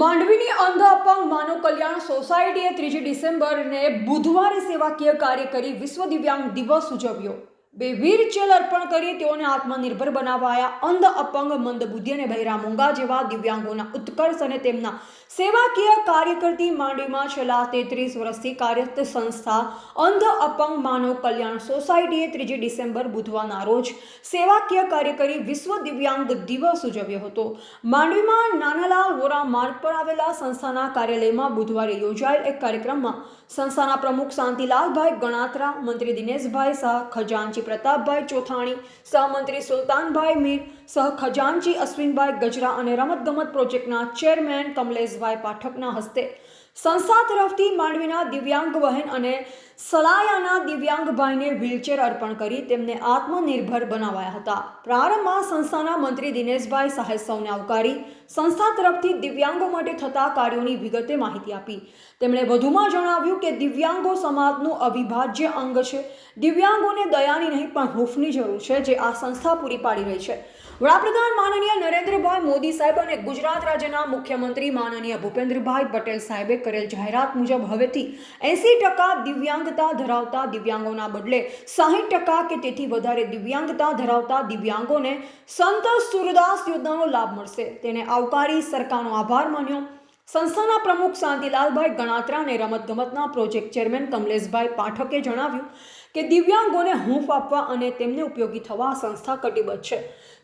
માંડવીની અંધ અપંગ માનવ કલ્યાણ સોસાયટીએ ત્રીજી ડિસેમ્બરને બુધવારે સેવાકીય કાર્ય કરી વિશ્વ દિવ્યાંગ દિવસ ઉજવ્યો. બે વ્હીલચેર અર્પણ કરી તેઓને આત્મનિર્ભર બનાવાયા. અંધ, અપંગ મંદબુદ્ધિ અને બહેરા મૂંગા જેવા દિવ્યાંગોના ઉત્કર્ષ અને તેમના સેવાકીય કાર્ય કરતી માંડવીમાં છેલ્લા તેત્રીસ વર્ષથી કાર્યરત સંસ્થા અંધ, અપંગ માનવ કલ્યાણ સોસાયટીએ ત્રીજી ડિસેમ્બર બુધવારના રોજ સેવાકીય કાર્ય કરી વિશ્વ દિવ્યાંગ દિવસ ઉજવ્યો હતો. માંડવીમાં નાનાલાલ વોરા માર્ગ પર આવેલા સંસ્થાના કાર્યાલયમાં બુધવારે યોજાયેલ એક કાર્યક્રમમાં સંસ્થાના પ્રમુખ શાંતિલાલભાઈ ગણાત્રા, મંત્રી દિનેશભાઈ શાહ, ખજાનચી પ્રતાપભાઈ ચોથાણી, સહમંત્રી સુલતાનભાઈ મીર, સહ ખજાનચી અશ્વિનભાઈ ગજરા અને રમતગમત પ્રોજેક્ટના ચેરમેન કમલેશભાઈ પાઠકના હસ્તે સંસ્થા તરફથી માંડવીના દિવ્યાંગ બહેન અને સલાયાના દિવ્યાંગભાઈને વ્હીલચેર અર્પણ કરી તેમને આત્મનિર્ભર બનાવાયા હતા. પ્રારંભમાં સંસ્થાના મંત્રી દિનેશભાઈ સાહેબ સૌને આવકારી સંસ્થા તરફથી દિવ્યાંગો માટે થતા કાર્યોની વિગતે માહિતી આપી. તેમણે વધુમાં જણાવ્યું કે દિવ્યાંગો સમાજનું અવિભાજ્ય અંગ છે. દિવ્યાંગોને દયાની નહીં, પણ હૂફની જરૂર છે જે આ સંસ્થા પૂરી પાડી રહી છે. વડાપ્રધાન માનનીય નરેન્દ્રભાઈ મોદી સાહેબ અને ગુજરાત રાજ્યના મુખ્યમંત્રી માનનીય ભૂપેન્દ્રભાઈ પટેલ સાહેબે કરેલ જાહેરાત મુજબ હવેથી એંસી ટકા દિવ્યાંગતા ધરાવતા દિવ્યાંગોના બદલે સાહીઠ ટકા કે તેથી વધારે દિવ્યાંગતા ધરાવતા દિવ્યાંગોને સંત સુરદાસ યોજનાનો લાભ મળશે. તેને આવકારી સરકારનો આભાર માન્યો. સંસ્થાના પ્રમુખ શાંતિલાલભાઈ ગણાત્રા અને રમતગમતના પ્રોજેક્ટ ચેરમેન કમલેશભાઈ પાઠકે જણાવ્યું કે દિવ્યાંગોને હૂંફ આપવા અને તેમને ઉપયોગી થવા સંસ્થા કટિબદ્ધ છે.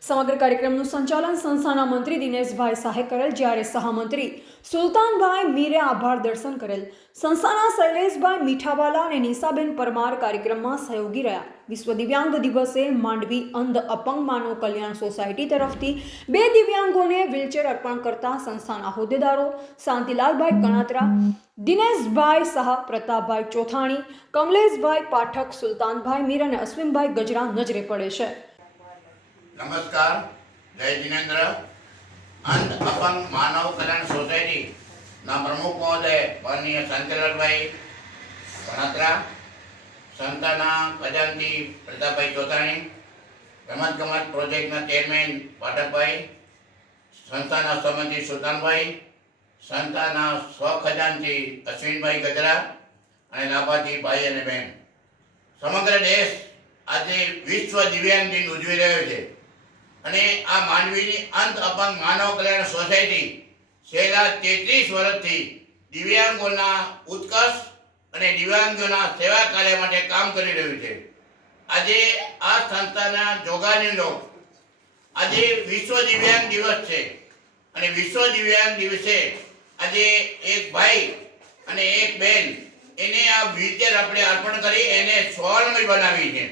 સમગ્ર કાર્યક્રમનું સંચાલન સંસ્થાના મંત્રી દિનેશભાઈ શાહે કરેલ, જ્યારે સહમંત્રી સુલતાનભાઈ મીરે આભાર દર્શન કરેલ. સંસ્થાના શૈલેષભાઈ મીઠાવાલા અને નિશાબેન પરમાર કાર્યક્રમમાં સહયોગી રહ્યા. વિશ્વ દિવ્યાંગ દિવસે માંડવી અંધ અપંગ માનવ કલ્યાણ સોસાયટી તરફથી બે દિવ્યાંગોને વ્હીલચેર અર્પણ કરતા સંસ્થાના હોદ્દેદારો શાંતિલાલભાઈ ગણાત્રા દિનેશભાઈ શાહ, પ્રતાપભાઈ ચોથાણી, કમલેશભાઈ પાઠક, સુલતાનભાઈ મીર અને અશ્વિનભાઈ ગજરા નજરે પડે છે. નમસ્કાર, જય જિનેન્દ્ર અંધ અપંગ માનવ કલ્યાણ સોસાયટી ના પ્રમુખ મહોદય, માનનીય શાંતિલાલભાઈ ગણાત્રા સંસ્થાના ખજાનચી પ્રતાપભાઈ ચોથાણી, રમતગમત પ્રોજેક્ટના ચેરમેન પાઠકભાઈ સંસ્થાના સહમંત્રી સુલતાનભાઈ સંસ્થાના સ્વખજાનચી અશ્વિનભાઈ ગજરા અને લાભાર્થી ભાઈ અને બહેન સમગ્ર દેશ આજે વિશ્વ દિવ્યાંગ દિન ઉજવી રહ્યો છે. અને આ માનવીની અંત અપંગ માનવ કલ્યાણ સોસાયટી છેલ્લા તેત્રીસ વર્ષથી દિવ્યાંગોના ઉત્કર્ષ અને દિવ્યાંગોના સેવા કાર્ય માટે કામ કરી રહ્યું છે. આજે આ સંસ્થાના જોગાની લોક આજે વિશ્વ દિવ્યાંગ દિવસ છે. અને વિશ્વ દિવ્યાંગ દિવસે આજે એક ભાઈ અને એક બેન, એને આ વ્હીલચેર આપણે અર્પણ કરી, એને સ્વર્ણમય બનાવી છે.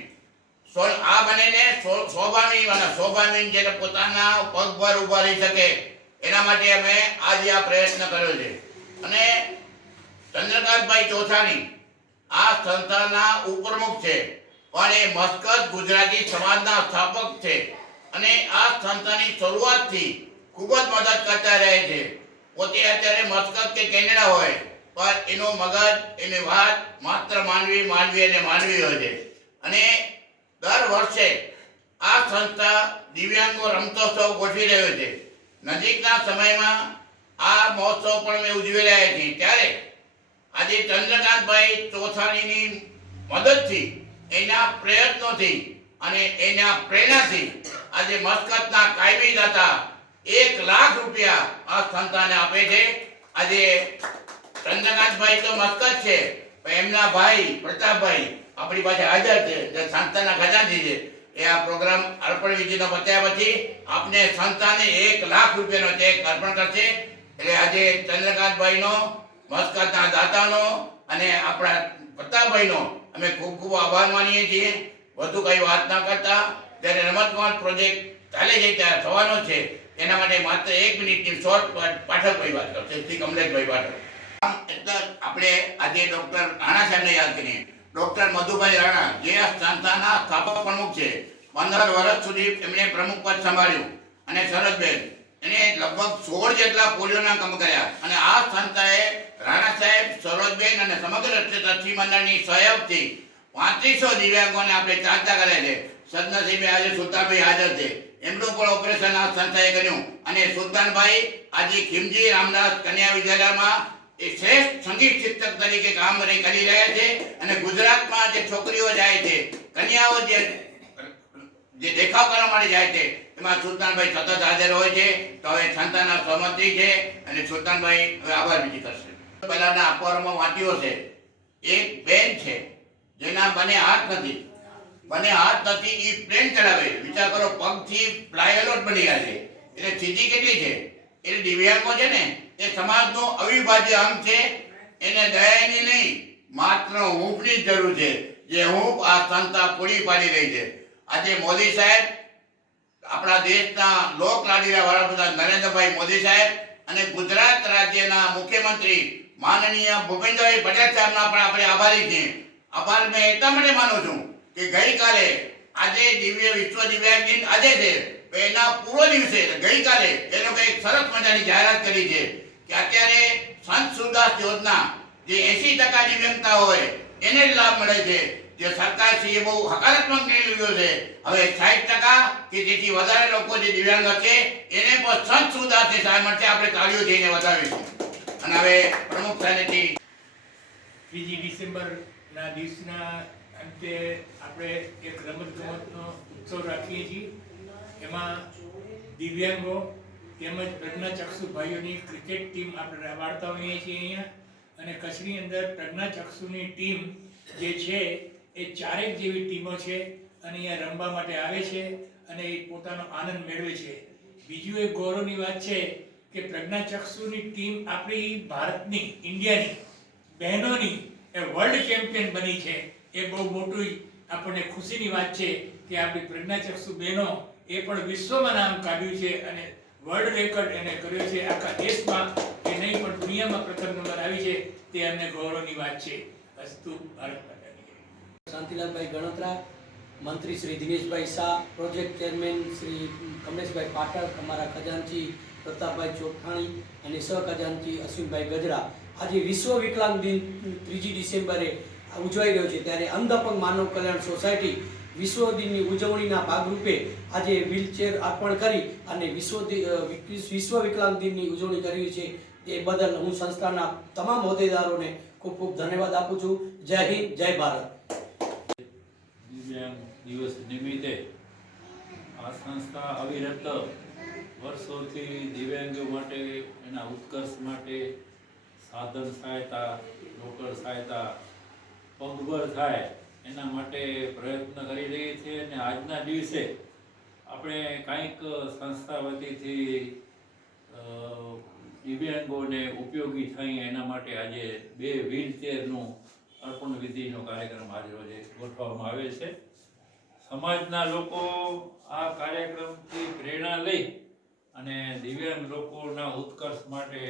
આ બનેને સ્વાભાવિક અને સ્વાભાવિક જેને પોતાના પગ પર ઊભા રહી શકે, એના માટે અમે આજે આ પ્રયત્ન કર્યો છે. અને ચંદ્રકાંતભાઈ ચોથાણી આ સંસ્થાના ઉપપ્રમુખ છે પણ મસ્કત ગુજરાતી સમાજના સ્થાપક છે. અને આ સંસ્થાની શરૂઆતથી ખૂબ જ મદદ કરતા રહે છે. પોતે અત્યારે મસ્કત કે કેનેડા હોય, પણ એનો મગજ, એની વાત માત્ર માનવી માનવી અને માનવી હોય છે. અને દર વર્ષે આ સંસ્થા દિવ્યાંગો રમતોત્સવ ગોઠવી રહ્યો છે. નજીકના સમયમાં આ મહોત્સવ પણ મેં ઉજવી રહ્યા છીએ ત્યારે આજે ચંદ્રકાંતભાઈ ચોથાણીની મદદથી એના પ્રયત્નોથી અને એના પ્રેરણાથી આજે મસ્કતના કાયમી દાતા એક લાખ રૂપિયા આ સંસ્થાને આપે છે. આજે ચંદ્રકાંતભાઈ તો મસ્કત છે એમના ભાઈ પ્રતાપભાઈ આપણી પાસે હાજર છે, જે સંસ્થાના ખજાનજી છે. એ આ પ્રોગ્રામ અર્પણ વિધિનો બતાવ્યા પછી આપને સંસ્થાને એક લાખ રૂપિયાનો ચેક અર્પણ કરશે. એટલે આજે ચંદ્રકાંતભાઈનો મસ્કતના દાતાનો અને આપણા પ્રતાપભાઈનો અમે ખૂબ ખૂબ આભાર માનીએ છીએ. વધુ કઈ વાત ના કરતા, ત્યારે રમતગમત પ્રોજેક્ટ ચાલે છે, ત્યાં થવાનો છે. એના માટે માત્ર એક મિનિટની શોર્ટ પાઠકભાઈ વાત કરશે શ્રી કમલેશભાઈ પાઠક એટલે આપણે આજે ડૉક્ટર રાણા સાહેબને યાદ કરીએ. ડૉક્ટર મધુભાઈ રાણા જે આ સંસ્થાના સ્થાપક પ્રમુખ છે, પંદર વર્ષ સુધી એમણે પ્રમુખ પદ સંભાળ્યું. અને સરસબેન એને લગભગ સોળ જેટલા પોલિયોના કામ કર્યા. અને આ સંસ્થાએ રાણા સાહેબ, સરોજબેન અને સમગ્ર ટ્રસ્ટી મંડળની સહયોગથી પાંત્રીસો દિવ્યાંગોને આપણે ચાલતા કર્યા છે. સદનસીબે આજે સુલતાનભાઈ હાજર છે. એમનું પણ ઓપરેશન આ સંસ્થાએ કર્યું. અને સુલતાનભાઈ આજે ખીમજી રામદાસ કન્યા વિદ્યાલયમાં એ શ્રેષ્ઠ સંગીત શિક્ષક તરીકે કામ કરી કરી રહ્યા છે. અને ગુજરાતમાં જે છોકરીઓ જાય છે, કન્યાઓ જે જે દેખાવ કરવા માટે જાય છે એમાં સુલતાનભાઈ સતત હાજર હોય છે, તો હવે સંતાના સહમતિ છે અને સુલતાનભાઈ હવે આભાર વિધિ કરશે. પહેલાના અખબારોમાં વાંચ્યો છે એક બેન છે, જેના બને હાથ નથી. બને હાથ નથી એ પ્લેન ચડાવે. વિચાર કરો, પગથી પ્લાયલોટ બની ગયા છે. એટલે સ્થિતિ કેટલી છે? એટલે દિવ્યાંગો છે ને, એ સમાજનો અવિભાજ્ય અંગ છે. એને દયાની નહીં, માત્ર હૂંફની જ જરૂર છે. જે હૂંફ આ સંસ્થા પૂરી પાડી રહી છે. આજે મોદી સાહેબ આપણા દેશના લોક લાડીલા વડાપ્રધાન નરેન્દ્રભાઈ મોદી સાહેબ અને ગુજરાત રાજ્યના મુખ્યમંત્રી માનનીય ભૂપેન્દ્રભાઈ પટેલ સાહેબના પણ આપણે આભારી છીએ. આભાર મેં એટલા માટે માનું છું કે ગઈકાલે આજે દિવ્ય વિશ્વ દિવ્યાંગ દિન આજે છે એના પૂર્વ દિવસે ગઈકાલે એ લોકોએ સરસ મજાની જાહેરાત કરી છે કે અત્યારે સંત સુરદાસ યોજના જે એસી ટકા દિવ્યાંગતા હોય, એને જ લાભ મળે છે. જે સરકાર છે, એ બહુ હકારાત્મક નિર્ણય લીધો છે. હવે સાઠ ટકા કે જેથી વધારે લોકો જે દિવ્યાંગ હશે એને પણ સંત સુરદાસની સાહેબ, માટે આપણે તાળીઓ જઈને વધાવીશું અને હવે પ્રમુખ સાહેબથી ત્રીજી ડિસેમ્બરના દિવસના અંતે આપણે એક રમત ગમતનો ઉત્સવ રાખીએ છીએ. એમાં દિવ્યાંગો તેમજ પ્રજ્ઞાચક્ષુ ભાઈઓની ક્રિકેટ ટીમ આપણે વાળતા હોઈએ છીએ અહીંયા. અને કચ્છની અંદર પ્રજ્ઞાચક્ષુની ટીમ જે છે એ ચારેક જેવી ટીમો છે અને અહીંયા રમવા માટે આવે છે અને એ પોતાનો આનંદ મેળવે છે. બીજું એક ગૌરવની વાત છે કે પ્રજ્ઞાચક્ષુની ટીમ આપણી ભારતની, ઇન્ડિયાની, બહેનોની એ વર્લ્ડ ચેમ્પિયન બની છે. એ બહુ મોટું આપણને ખુશીની વાત છે કે આપણી પ્રજ્ઞાચક્ષુ બહેનો એ પણ વિશ્વમાં નામ કાઢ્યું છે અને વર્લ્ડ રેકોર્ડ એને કર્યો છે. આખા દેશમાં કે નહીં પણ દુનિયામાં પ્રથમ નંબર આવી છે તે અમને ગૌરવની વાત છે. અસ્તુ, ભારત. શાંતિલાલભાઈ ગણોત્રા, મંત્રી શ્રી દિનેશભાઈ શાહ, પ્રોજેક્ટ ચેરમેન શ્રી કમલેશભાઈ પાટણ, અમારા ખજાનચી પ્રતાપભાઈ ચોખાણી અને સહખજાનચી અશ્વિનભાઈ ગજરા. આજે વિશ્વ વિકલાંગ દિન, ત્રીજી ડિસેમ્બરે ઉજવાઈ રહ્યો છે. ત્યારે અંધપંગ માનવ કલ્યાણ સોસાયટી વિશ્વ દિનની ઉજવણીના ભાગરૂપે આજે વ્હીલચેર અર્પણ કરી અને વિશ્વ વિશ્વ વિકલાંગ દિનની ઉજવણી કરી છે. તે બદલ હું સંસ્થાના તમામ હોદ્દેદારોને ખૂબ ખૂબ ધન્યવાદ આપું છું. જય હિન્દ, જય ભારત. દિવ્યાંગ દિવસ નિમિત્તે આ સંસ્થા અવિરત વર્ષોથી દિવ્યાંગો માટે એના ઉત્કર્ષ માટે સાધન સહાયતા, રોકડ સહાયતા, પગભર થાય એના માટે પ્રયત્ન કરી રહી છે અને આજના દિવસે આપણે કાંઈક સંસ્થા વતીથી દિવ્યાંગોને ઉપયોગી થઈ એના માટે આજે બે વ્હીલચેરનું અર્પણ વિધિનો કાર્યક્રમ આજે રોજે ગોઠવવામાં આવે છે. સમાજના લોકો આ કાર્યક્રમથી પ્રેરણા લઈ અને દિવ્યાંગ લોકોના ઉત્કર્ષ માટે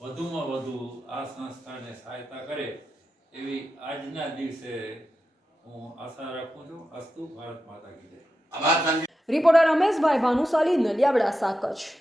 વધુમાં વધુ આ સંસ્થાને સહાયતા કરે એવી આજના દિવસે હું આશા રાખું છું. અસ્તુ ભારત માતા કી જય. રિપોર્ટર રમેશભાઈ ભાનુશાલી નલિયાબડા સાકચ.